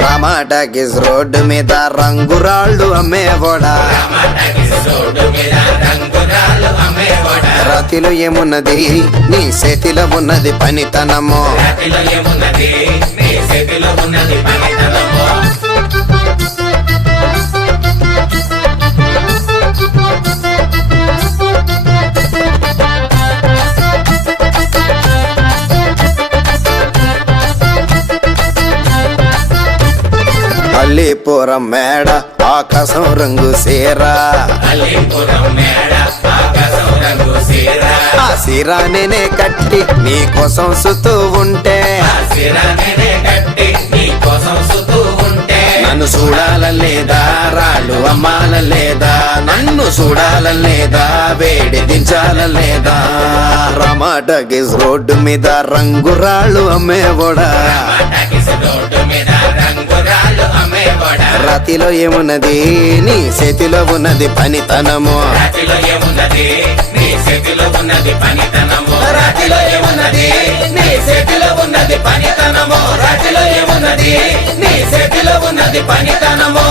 టమాటాకిస్ road మీద రంగురాళ్ళు అమ్మేవాడా రాతిలో ఏమున్నది నీ చేతిలో ఉన్నది పనితనము అల్లీపురం మేడ ఆకాశం రంగు సీరా ఆ సీరా నేనే కట్టి నీ కోసం సుతూ ఉంటే నన్ను చూడాలలేదా రాళ్ళు అమ్మాలలేదా నన్ను చూడాలలేదా వేడి దించాలలేదా టమాటాకిస్ రోడ్డు మీద రంగురాళ్ళు అమ్మేవాడా రాతిలో ఏమున్నది నీ చేతిలో ఉన్నది పనితనము రాతిలో ఏమున్నది నీ చేతిలో ఉన్నది పనితనము రాతిలో ఏమున్నది నీ చేతిలో ఉన్నది పనితనము రాతిలో ఏమున్నది నీ చేతిలో ఉన్నది పనితనము